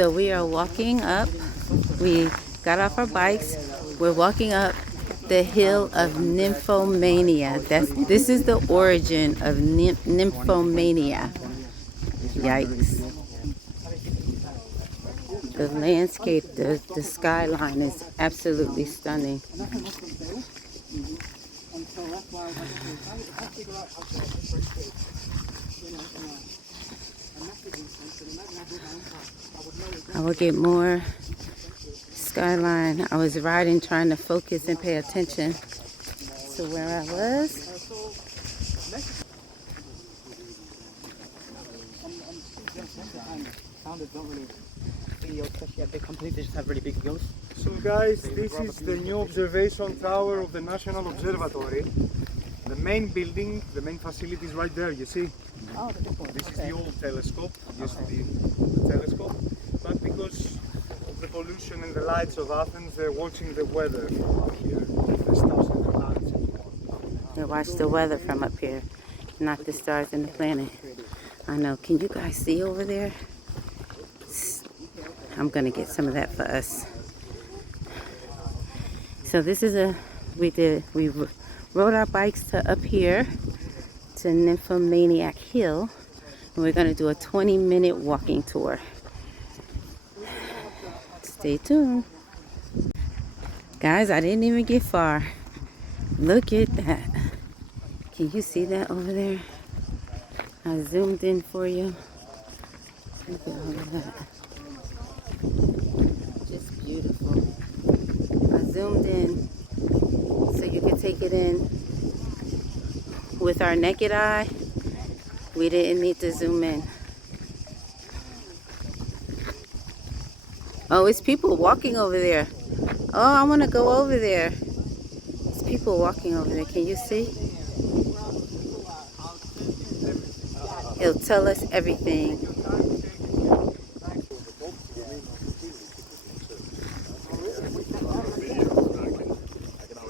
So we are walking up. We got off our bikes. We're walking up the hill of nymphomania. This is the origin of nymphomania. Yikes. The landscape, the skyline is absolutely stunning. I will get more skyline. I was riding trying to focus and pay attention to where I was. So guys, this is the new observation tower of the National Observatory. The main building, the main facility is right there, you see? Oh, the big one. This is the old telescope, used to be the telescope. But because of the pollution and the lights of Athens, they're watching the weather from up here. The stars and the planets and so on. They watch the weather from up here, not the stars and the planet. I know. Can you guys see over there? I'm gonna get some of that for us. So this is we rode our bikes to up here to Nymphomaniac Hill, and we're gonna do a 20-minute walking tour. Stay tuned. Guys, I didn't even get far. Look at that. Can you see that over there? I zoomed in for you. Look at all of that. Just beautiful. I zoomed in so you could take it in with our naked eye. We didn't need to zoom in. Oh, it's people walking over there. Oh, I want to go over there. It's people walking over there. Can you see? He'll tell us everything.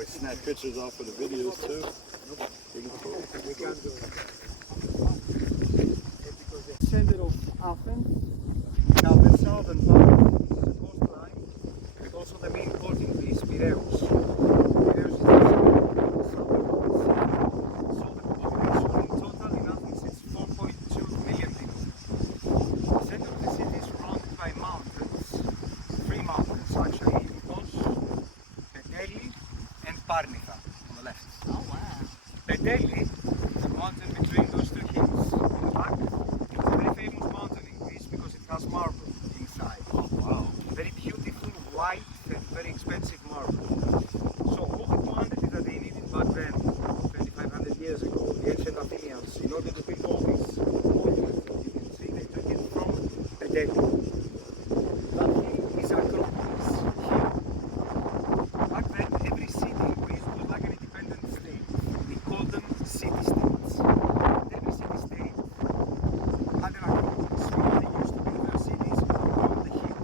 Snap pictures off for the videos too. Center of Athens. Now the southern part is the coastline, and also the main port in Greece, Piraeus. Piraeus is the southern part of the sea. So the population in total in Athens is 4.2 million people. The center of the city is surrounded by mountains, three mountains actually, Ipos, Peteli, and Parnitha on the left. Oh, wow. Peteli is a mountain between those two hills. In the back, it's a very famous mountain in Greece because it has marble inside. Oh wow. Very beautiful, white, and very expensive marble. So all the quantity that they needed back then, 2,500 years ago, the ancient Athenians, in order to build all these monuments that you can see, they took it from Peteli. That hill is Acropolis hill. Back then, every city in Greece was like an independent state. We called them city-states. And every city-state had an Acropolis, because they used to build their cities around the hill,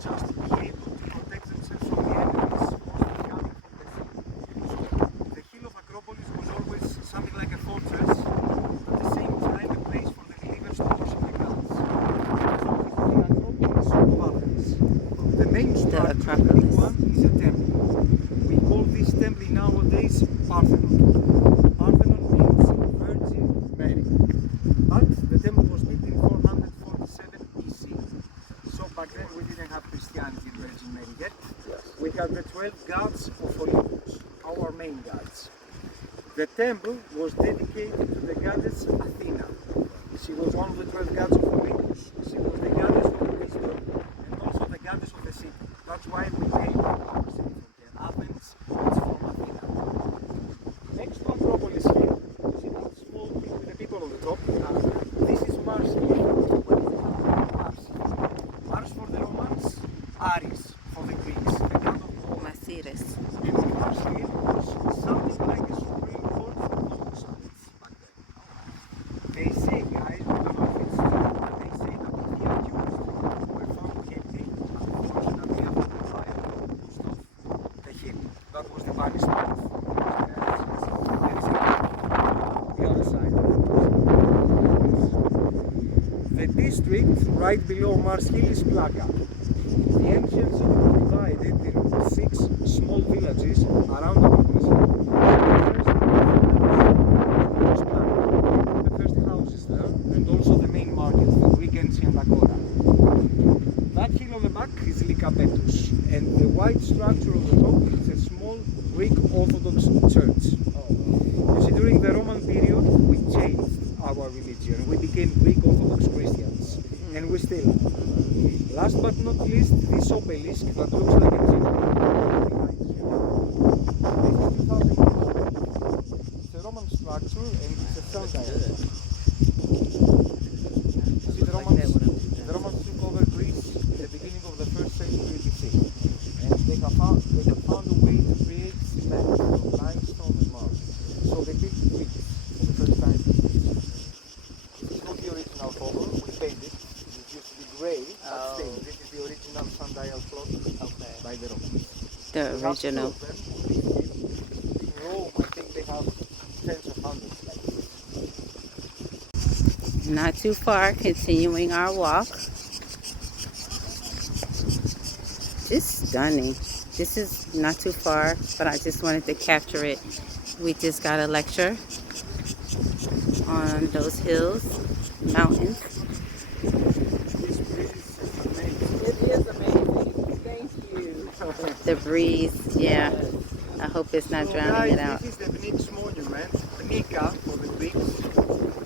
just to be able to protect themselves from the enemies mostly coming from the sea. So the hill of Acropolis was always something like a fortress, at the same time a place for the believers to worship the gods. So the Acropolis of Athens. The main structure, the big one, is a temple. We call this temple nowadays Parthenon. Parthenon means Virgin Mary. But the temple was built in 447 BC. So back then we didn't have Christianity and Virgin Mary yet. We had the 12 gods of Olympus, our main gods. The temple was dedicated to the goddess Athena. She was one of the 12 gods of Olympus. She was the goddess of wisdom and also the goddess of the city. That's why we named our city from here. Athens, it's from Athena. Next to Acropolis Hill, you see that small thing with the people on the top? This is Mars Hill. Mars. Mars for the Romans, Ares for the Greeks, the god of war. Masiris. And Mars Hill was something like a supreme court for cosmic science back then. They say, guys, we don't know if it's true, but they say that if he accused right below Mars Hill is Plaka. The ancient city was divided into 6 small villages around the Athens. The first houses there, and also the main market, the Greek ancient agora. That hill on the back is Lykapetus, and the white structure on the top is a small Greek Orthodox church. You see, during the Roman period, we changed our religion. We became Greek Orthodox Christians, and we still are. Last but not least, this obelisk that looks like a behind you. This is 2000 years old. It's a Roman structure and it's a sundial. See, the Romans took over Greece in the beginning of the 1st century BC, and they have found a way to create cement from limestone and marble. So they built bricks for the first time. This is not the original cover. We painted. It used to be grey, but still, this is the original sundial clock by the Romans. The original. In Rome, I think they have tens of hundreds like this. Not too far, continuing our walk. Just stunning. This is not too far, but I just wanted to capture it. We just got a lecture on those hills, mountains. This breeze is amazing. It is amazing. Thank you. The breeze, yeah. I hope it's not drowning it out. This is the Pnyx monument, Pnyka for the Greeks.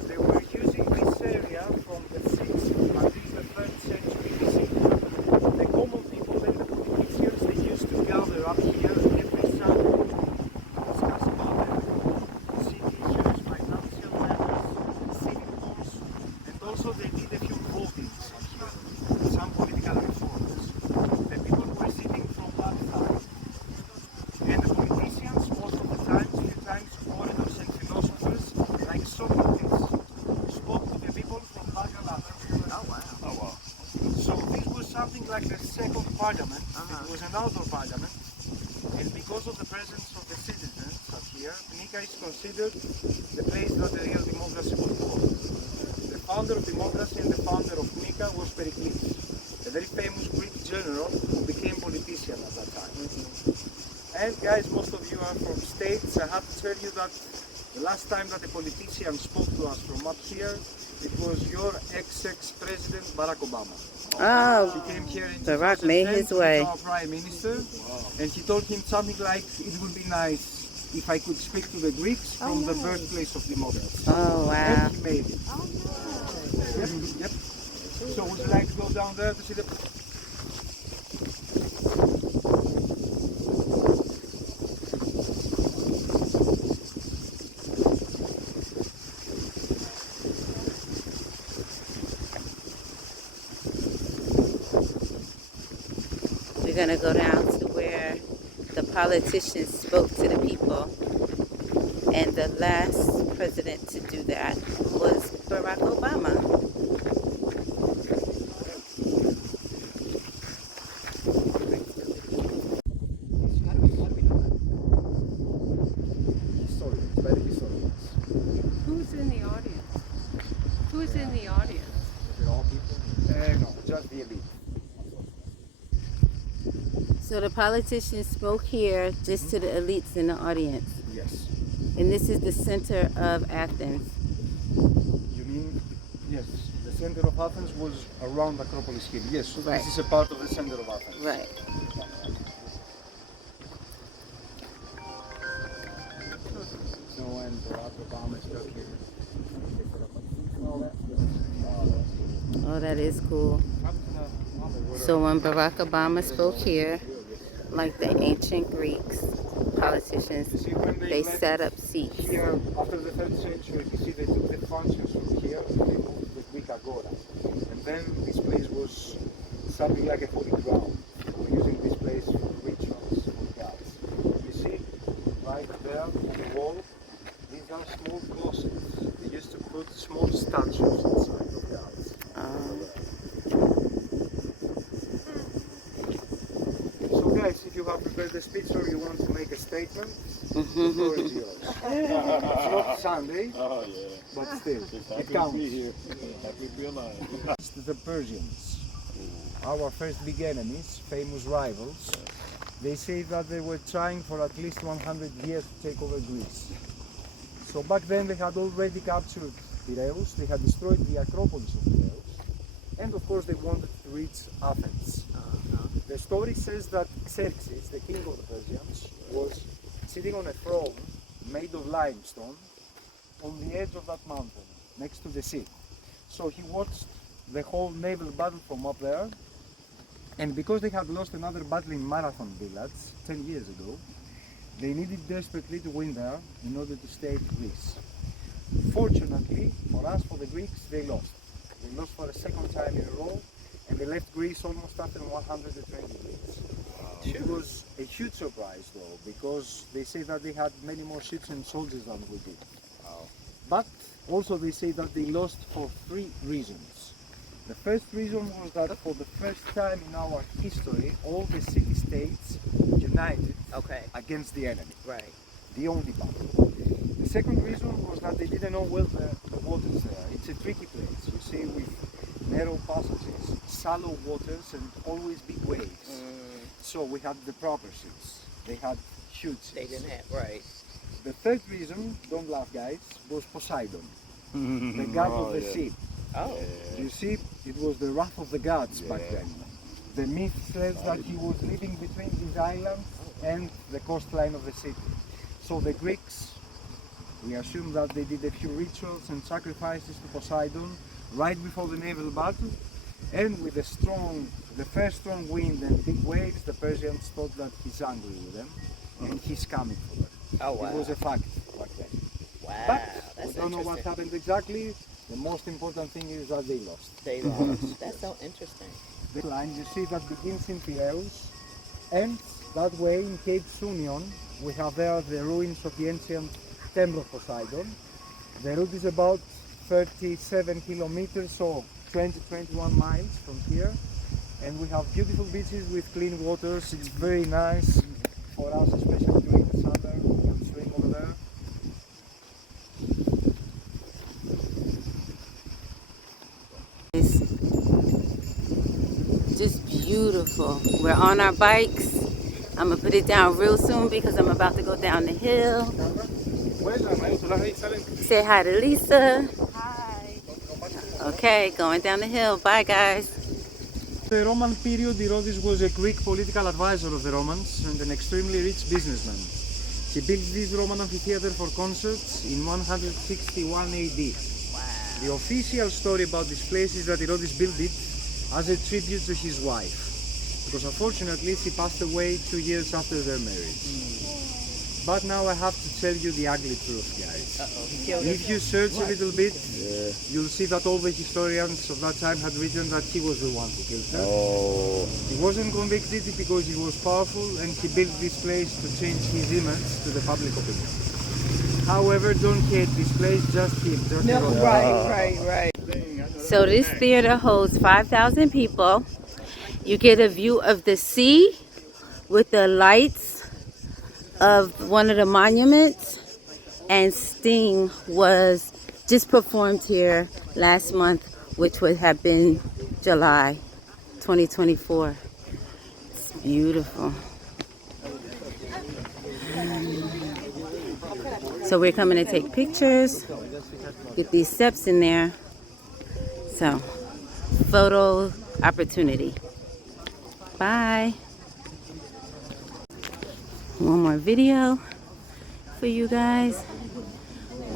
They were using this area from the 6th until the 3rd century BC. The common people, the politicians, they used to gather up here every Sunday to discuss about the city issues, financial matters, city homes, and also they did a few votings up here, some political reforms. The people were sitting from that side. And the politicians, most of the time, few times, orators and philosophers, like Socrates, spoke to the people from Baghdad. Oh, wow. Oh wow. So this was something like the second parliament. It was an outdoor parliament. And because of the presence of the citizens up here, Pnyka is considered the place that the real democracy was born. The founder of democracy and the founder of Pnyka was Pericles, a very famous Greek general who became politician at that time. And guys, most of you are from states. I have to tell you that the last time that a politician spoke to us from up here, it was your ex-president Barack Obama. Oh, He came here in Barack made 2010 his to way. meet our prime minister, and he told him something like, it would be nice if I could speak to the Greeks from the birthplace of democracy. Oh, wow. And he made it. Yep. So would you like to go down there to see the... We're going to go down to where the politicians spoke to the people. And the last president to do that was Barack Obama. Historians, very historians. Who's in the audience? Who's in the audience? No, just the elite. So the politicians spoke here just to the elites in the audience. Yes. And this is the center of Athens. You mean, yes, the center of Athens was around Acropolis Hill. Yes, so Right. this is a part of the center of Athens. Right. So when Barack Obama stuck here, Oh, that is cool. So when Barack Obama spoke here, like the ancient Greeks, politicians, you see when they left set up seats. here after the 3rd century, you see they took the functions from here and they moved to the Greek agora. And then this place was something like a holy ground. We're using this place for rituals for gods. You see, right there on the wall, these are small closets. They used to put small statues inside of gods. So guys, if you have prepared a speech or you want to make a statement, the floor is yours. It's not Sunday, Oh yeah. but still, Just it happy to counts. be here. Happy to be alive. The Persians. our first big enemies, famous rivals, they say that they were trying for at least 100 years to take over Greece. So back then they had already captured Piraeus, they had destroyed the Acropolis of Piraeus, and of course they wanted to reach Athens. The story says that Xerxes, the king of the Persians, was sitting on a throne made of limestone on the edge of that mountain, next to the sea. So he watched the whole naval battle from up there, and because they had lost another battle in Marathon village 10 years ago, they needed desperately to win there in order to stay in Greece. Fortunately for us, for the Greeks, they lost. They lost for a second time in a row, and they left Greece almost after 120 days. It was a huge surprise though, because they say that they had many more ships and soldiers than we did. But also they say that they lost for three reasons. The first reason was that for the first time in our history, all the city-states united against the enemy. Right. The only battle. The second reason was that they didn't know well the waters there. It's a tricky place, you see, with narrow passages, shallow waters, and always big waves. So we had the proper ships. They had huge ships. They didn't have, right. The third reason, don't laugh guys, was Poseidon, the god of the sea. Oh. You see, it was the wrath of the gods back then. The myth says that he was living between these islands and the coastline of the city. So the Greeks, we assume that they did a few rituals and sacrifices to Poseidon right before the naval battle, and with the first strong wind and big waves, the Persians thought that he's angry with them and he's coming for them. Oh, wow. It was a fact back then. Wow, But that's we don't know what interesting. happened exactly. The most important thing is that they lost. They lost. That's so interesting. The line you see that begins in Piraeus, and that way in Cape Sunion we have there the ruins of the ancient temple of Poseidon. The route is about 37 kilometers or 20-21 miles from here, and we have beautiful beaches with clean waters. It's very nice for us, especially during the summer. We can swim over there. It's just beautiful. We're on our bikes. I'm gonna put it down real soon because I'm about to go down the hill. Say hi to Lisa. Hi. Okay, going down the hill. Bye guys. The Roman period, Herodes was a Greek political advisor of the Romans and an extremely rich businessman. He built this Roman amphitheater for concerts in 161 AD. The official story about this place is that Herodes built it as a tribute to his wife, because unfortunately she passed away 2 years after their marriage. But now I have to tell you the ugly truth, guys. If you search a little bit, you'll see that all the historians of that time had written that he was the one who killed her. He wasn't convicted because he was powerful and he built this place to change his image to the public opinion. However, don't hate this place, just him. Right. So this theater holds 5,000 people. You get a view of the sea with the lights of one of the monuments, and Sting was just performed here last month, which would have been July 2024. It's beautiful. So we're coming to take pictures, get these steps in there. So, photo opportunity. Bye. One more video for you guys.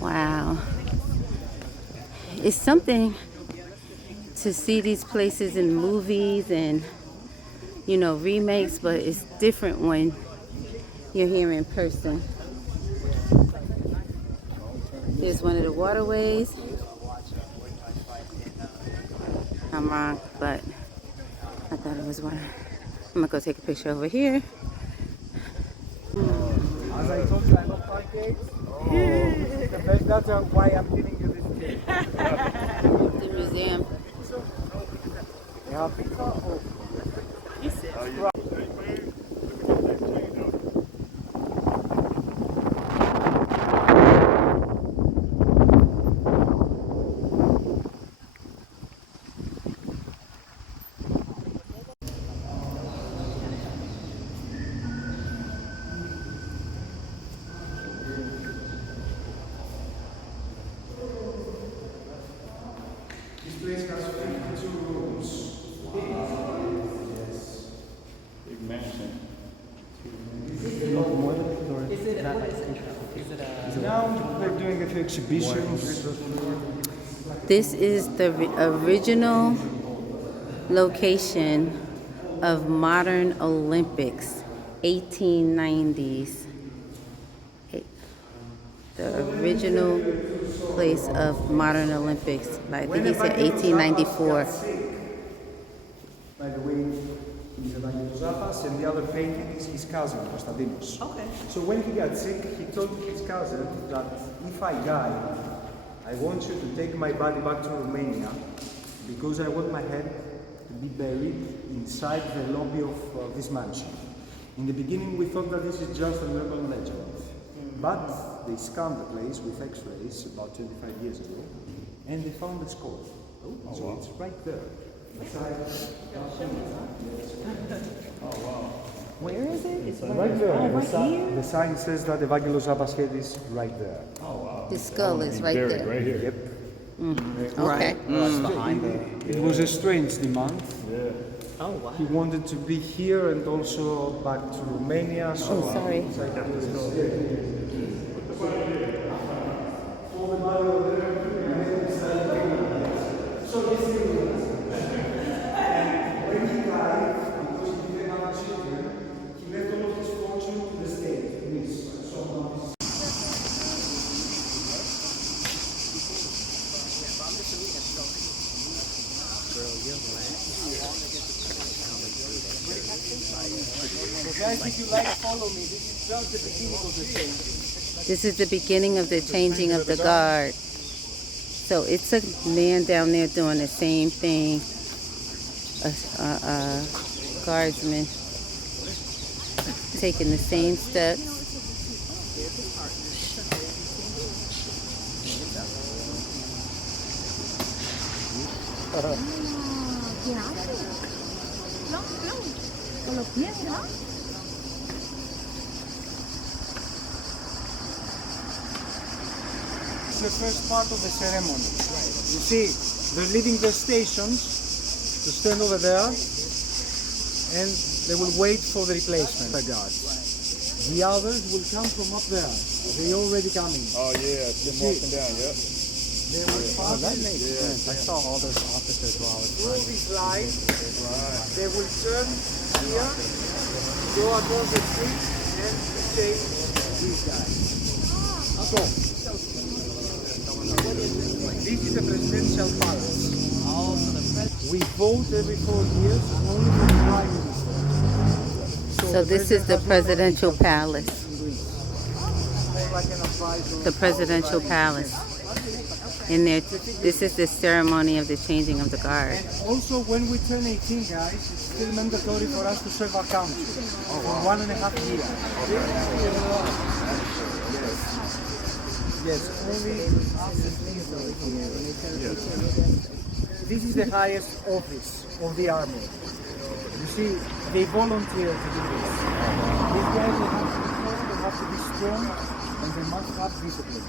Wow. It's something to see these places in movies and, you know, remakes, but it's different when you're here in person. Here's one of the waterways. I'm wrong, but I thought it was water. I'm gonna go take a picture over here. As I told you, I love pancakes. The best, that's why I'm giving you this cake. The museum. You have pizza? Oh. exhibitions. This is the original location of modern Olympics, 1890s. The original place of modern Olympics. Like I think he said 1894. By the way, he's Evangelos and the other painting is his cousin, Konstantinos. Okay. So when he got sick, he told his cousin that if I die, I want you to take my body back to Romania because I want my head to be buried inside the lobby of this mansion. In the beginning, we thought that this is just an urban legend, but they scanned the place with X-rays about 25 years ago, and they found the skull. So it's right there. Where is it? It's Right there. Oh, right here? The sign says that Evangelos Zappa's head is right there. The skull is right Buried there. right here. Yep. Okay. It was a strange demand. Oh, wow. He wanted to be here and also back to Romania. So Oh, sorry. When he died, because he didn't have children, he left all of his fortune to the state, Greece. Guys, if you like, follow me. This is just the beginning of the thing. This is the beginning of the changing of the guard. So it's a man down there doing the same thing. A guardsman taking the same steps. It's the first part of the ceremony. You see, they're leaving their stations to stand over there, and they will wait for the replacement. The guards. The others will come from up there. They're already coming. Oh yeah, them walking down, yep. They will pass. That makes sense. I saw all those officers while I was Through these lines, they will turn here, go across the street, and take these guys. So, this is the presidential palace. We vote every 4 years only for the prime minister. So this is the presidential palace. Like an advisor. The presidential palace. And there, this is the ceremony of the changing of the guard. And also, when we turn 18, guys, it's still mandatory for us to serve our country for 1.5 years. Yes, only this is the highest office of the army. You see, they volunteer to do this. These guys, they have to be strong and they must have discipline.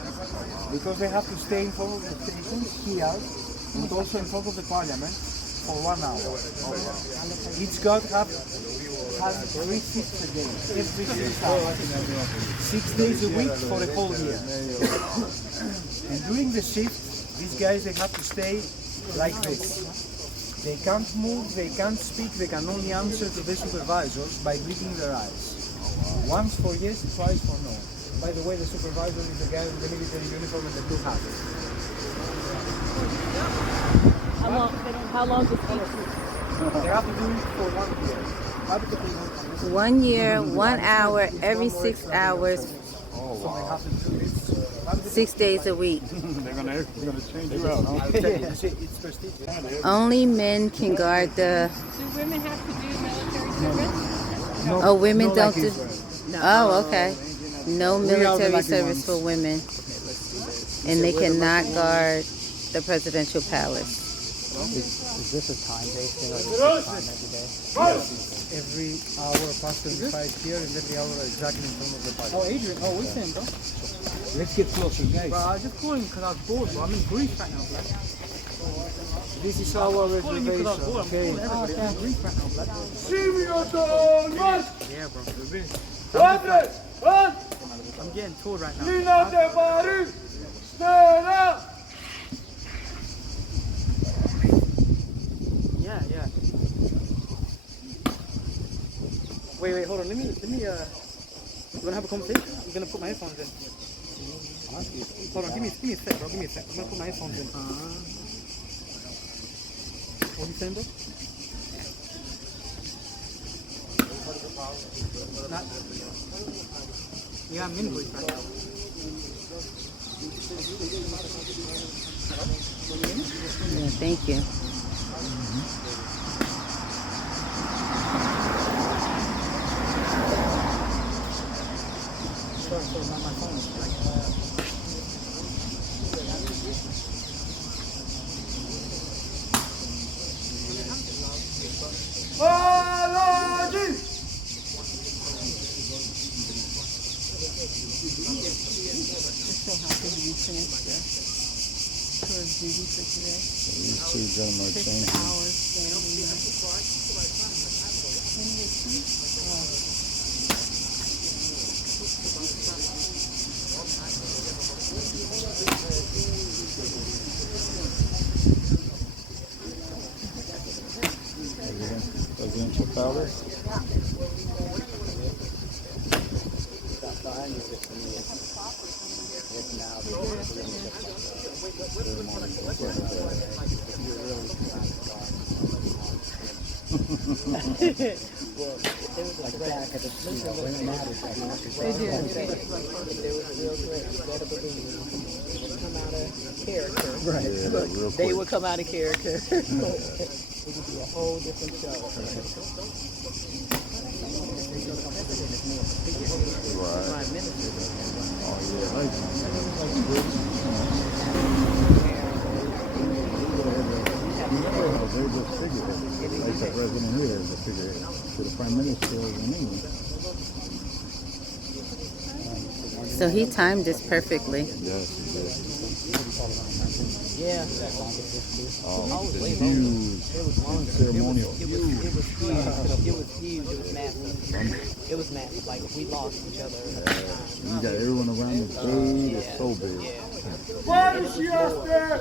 Because they have to stay in front of the stations here and also in front of the parliament for 1 hour. Each guard has 3 shifts a day, every 6 hours. 6 days a week for a whole year. And during the shift, these guys, they have to stay like this. They can't move, they can't speak, they can only answer to their supervisors by blinking their eyes. Once for yes, twice for no. By the way, the supervisor is the guy in the military uniform and the blue hat. How long does each? They have to do it for 1 year. 1 year, 1 hour, every 6 hours, So they have to do this. 6 days a week. They're gonna change you out, huh? You see, it's prestigious. Only men can guard the. Do women have to do military service? Oh, women no don't like do. Israel. Oh, okay. No We are the military lucky service ones. for women, and they cannot guard the presidential palace. Is this a time-based thing, like it's time every day? Every hour past 25 here and every hour exactly in front of the party. Oh, Adrian. Oh, what's him, bro? Let's get closer, guys. Bro, I was just calling because I was bored, bro. I'm in Greece right now, bro. This is our Calling you because I was reservation, bored. I'm okay? calling everybody. I'm in Greece right now, bro. Yeah, bro. I'm getting toured right now. Yeah, yeah. Wait, hold on. Let me, you wanna have a conversation? I'm gonna put my headphones in. Hold on, give me a sec, bro. Give me a sec. I'm gonna put my headphones in. What are you saying, bro? Not. Yeah, I'm in Greece right now. Yeah, thank you. Sorry, my phone is like. These two gentlemen are changing. Presidential powder. Right. Yeah, real They quick. would come out of character. It would be a whole different show. Right. Prime Minister. Oh yeah, like a very good figurehead. Like the president here is a figurehead. To the prime minister in England. So he timed this perfectly. Yes, he did. Yeah. Oh, it's huge ceremonial. It was huge. It was huge. It was massive. It was massive. Like we lost each other. You got everyone around the stage. It's so big. Why is she up there?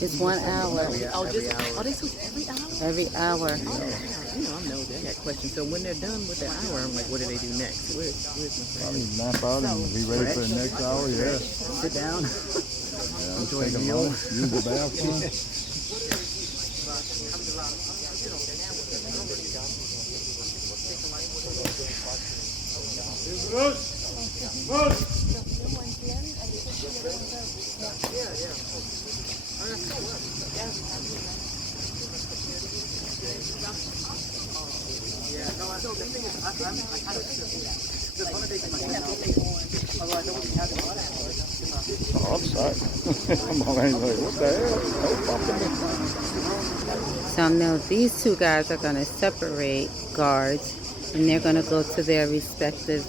It's 1 hour. Oh, they switch every hour? Every hour. You know, I'm nosy. I got questions. So when they're done with their hour, I'm like, what do they do next? Where's my friend? Probably nap out and be ready for the next hour. Yeah. Sit down. Yeah, take a moment, use the bathroom. Oh, I'm sorry. I'm already like, what the hell? So now these two guys are going to separate guards, and they're going to go to their respective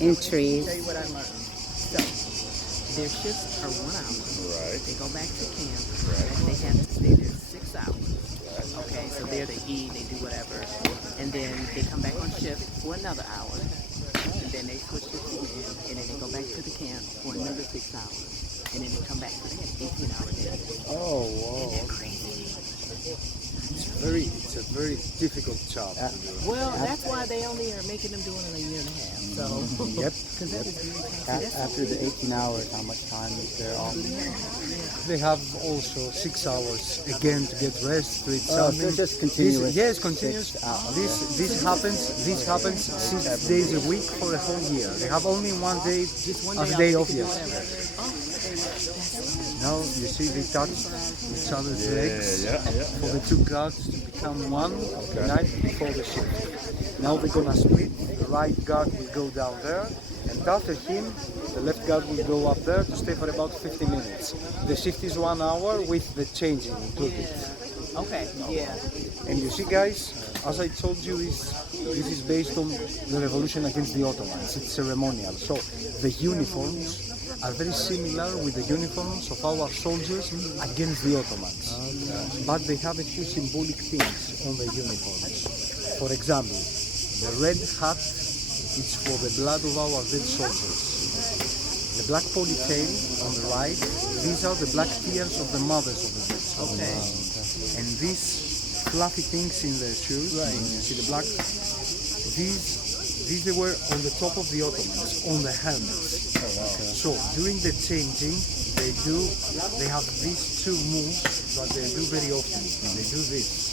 entries. Tell you what I learned. So their shifts are 1 hour. Right. They go back to camp. Right. They have to stay there 6 hours. Okay, so there they eat, they do whatever, and then they come back on shift for another hour, and then they switch shifts again, and then they go back to the camp for another 6 hours, and then they come back to the 18-hour day. Oh, wow. It's a very difficult job to do. Well, that's why they only are making them do it in a year and a half. So, Yep. because that is very taxing. After the 18 hours, how much time is there off? They have also 6 hours again to get rest, to eat So something. just continuous. Yes, continuous. 6 hours. This happens 6 days a week for a whole year. They have only one day Just one as day a day off, off. they can do Yes. whatever. Oh, that's Now you see they touch each other's legs for the two guards to become one night before the shift. Now they're gonna split. The right guard will go down there, and after him, the left guard will go up there to stay for about 50 minutes. The shift is 1 hour with the changing included. Okay, yeah. And you see, guys, as I told you, this is based on the revolution against the Ottomans. It's ceremonial. So the uniforms are very similar with the uniforms of our soldiers against the Ottomans. But they have a few symbolic things on the uniforms. For example, the red hat is for the blood of our dead soldiers. The black ponytail on the right, these are the black tears of the mothers of the dead soldiers. Okay. And these fluffy things in their shoes, you see the black, these they were on the top of the Ottomans, on the helmets. So during the changing, they have these two moves that they do very often. They do this.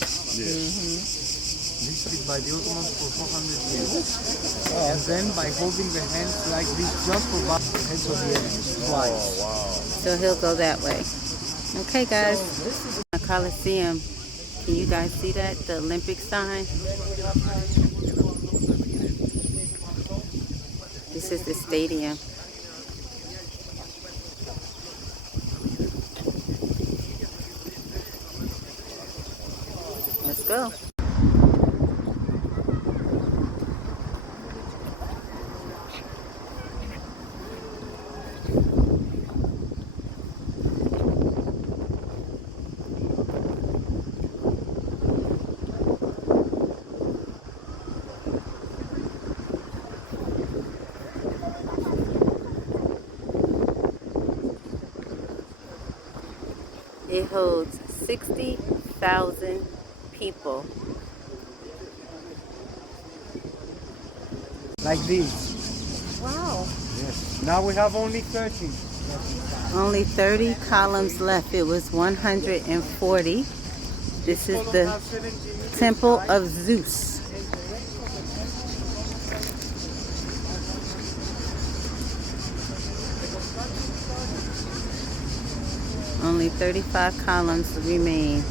This is by the Ottomans for 400 years. And then by holding the hands like this just for the heads of the enemies twice. So he'll go that way. Okay, guys. A Coliseum. Can you guys see that? The Olympic sign. This is the stadium. Let's go. It holds 60,000 people. Like this. Wow. Yes. Now we have only 30. Only 30 columns left. It was 140. This is the Temple of Zeus. Only 35 columns remain.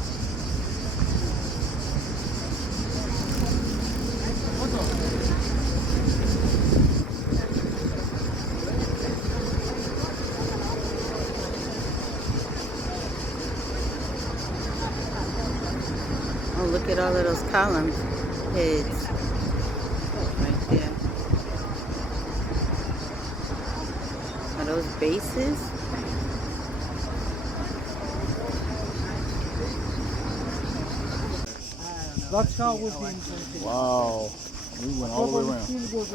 Oh, look at all of those columns. Heads. Right there. Are those bases? That's how we think. Wow. We went all the way around.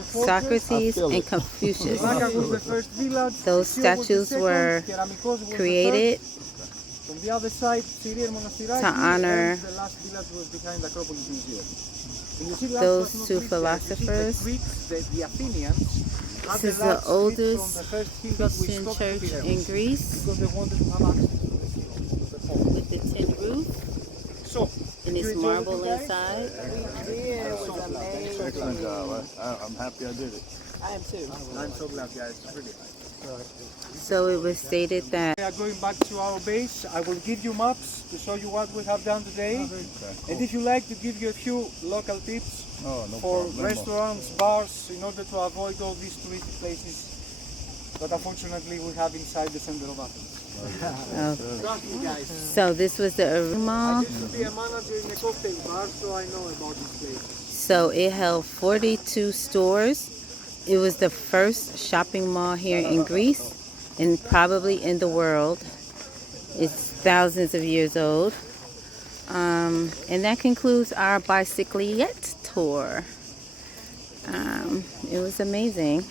Socrates and Confucius. Those statues were created From the other side, Syrian Monastiraki, to honor and the last village was behind the Acropolis Museum. And you see, last those but not two least, philosophers. The Greeks, the Athenians, had This is the the last street oldest from the first hill that we Christian stopped church to in Greece because they wanted to have access to the hill, to the pole. with the tin roof So, and you it's enjoyed marble it, guys? inside. It was amazing. Excellent job. I'm happy I did it. I am too. I'm so glad, guys. Really. So it was stated that We are going back to our base. I will give you maps to show you what we have done today. And if you like, to give you a few local tips Oh, no for problem. restaurants, bars, in order to avoid all these touristy places that unfortunately we have inside the center of Athens. Trust me, guys. so this was the I mall. used to be a manager in a cocktail bar, so I know about this place. So it held 42 stores. It was the first shopping mall here in Greece and probably in the world. It's thousands of years old. And that concludes our bicyclette tour. It was amazing.